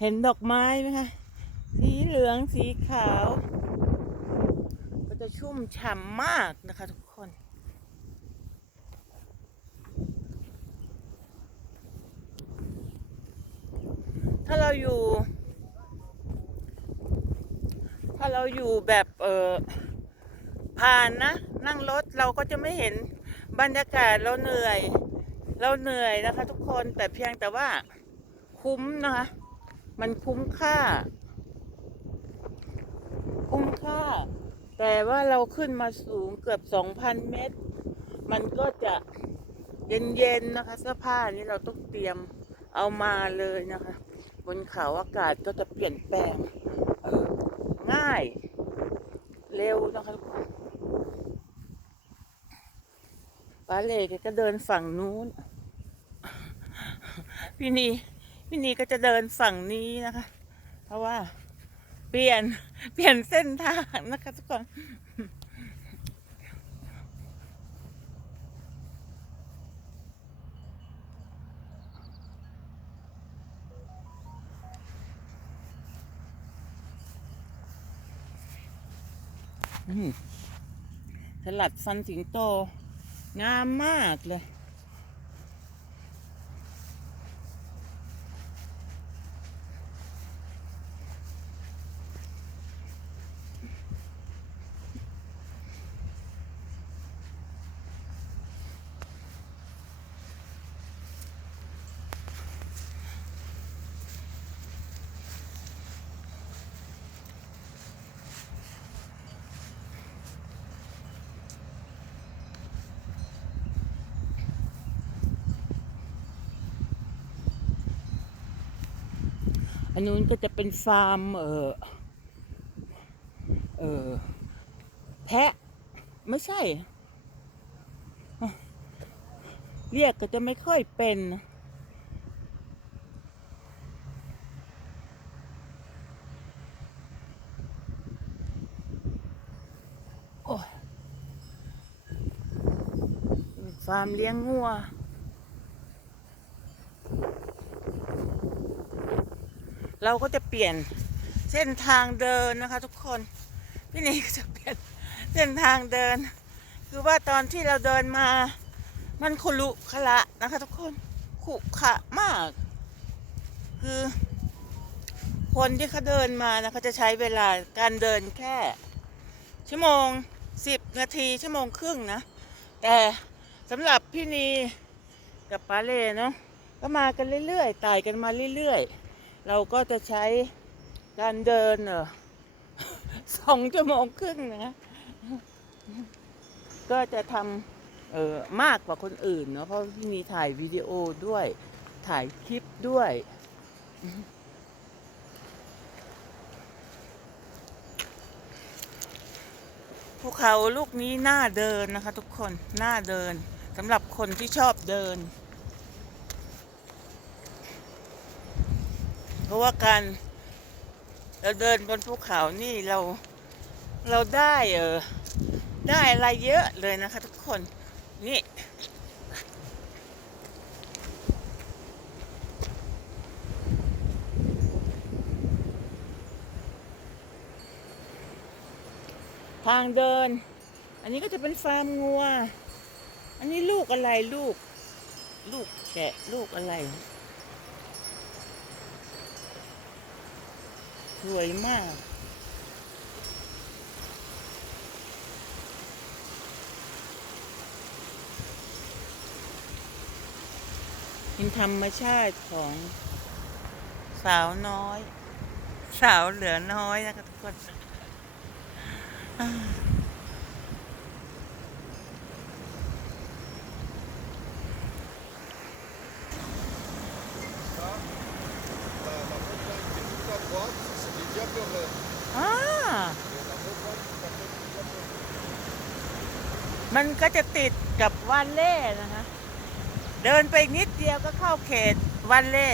เห็นดอกไม้ไหมคะ สีเหลืองสีขาว ก็จะชุ่มฉ่ำมากนะคะทุกคน ถ้าเราอยู่ ถ้าเราอยู่แบบเออผ่านนะ นั่งรถเราก็จะไม่เห็นบรรยากาศเราเหนื่อย เราเหนื่อยนะคะทุกคนแต่เพียงแต่ว่าคุ้มนะคะ มันคุ้มค่า คุ้มค่า แต่ว่าเราขึ้นมาสูงเกือบ2,000เมตร มันก็จะเย็นๆนะคะเสื้อผ้านี้เราต้องเตรียมเอามาเลยนะคะ บนเขาอากาศก็จะเปลี่ยนแปลงง่าย เร็วนะคะทุกคนป้าเล่แกก็เดินฝั่งนู้น พี่นี พี่นีก็จะเดินฝั่งนี้นะคะ เพราะว่าเปลี่ยนเปลี่ยนเส้นทางนะคะทุกคนสลัดฟันสิงโต งามมากเลย อันนู้นก็จะเป็นฟาร์ม เออเออแพะ ไม่ใช่ เรียกก็จะไม่ค่อยเป็นฟาร์มเลี้ยงงัว เราก็จะเปลี่ยนเส้นทางเดินนะคะทุกคน พี่นี่ก็จะเปลี่ยนเส้นทางเดิน คือว่าตอนที่เราเดินมา มันขลุขระนะคะ ทุกคนขุขะมาก คือ คนที่เขาเดินมานะเขาจะใช้เวลาการเดินแค่ ชั่วโมงสิบนาทีชั่วโมงครึ่งนะ แต่สำหรับพี่นีกับป้าเล่เนาะก็มากันเรื่อยๆไต่กันมาเรื่อยๆ เราก็จะใช้การเดินเออสองชั่วโมงครึ่งนะก็จะทำเออมากกว่าคนอื่นเนาะเพราะพี่มีถ่ายวิดีโอด้วยถ่ายคลิปด้วย ภูเขาลูกนี้น่าเดินนะคะทุกคนน่าเดินสำหรับคนที่ชอบเดิน เพราะว่าการเราเดินบนภูเขานี่เราเราได้เออได้อะไรเยอะเลยนะคะทุกคนนี่ทางเดิน อันนี้ก็จะเป็นฟาร์มงัว อันนี้ลูกอะไรลูก ลูกแกะลูกอะไร สวยมาก เป็นธรรมชาติของสาวน้อย สาวเหลือน้อยนะคะทุกคน มันก็จะติดกับวันเล่นะคะ เดินไปนิดเดียวก็เข้าเขตวันเล่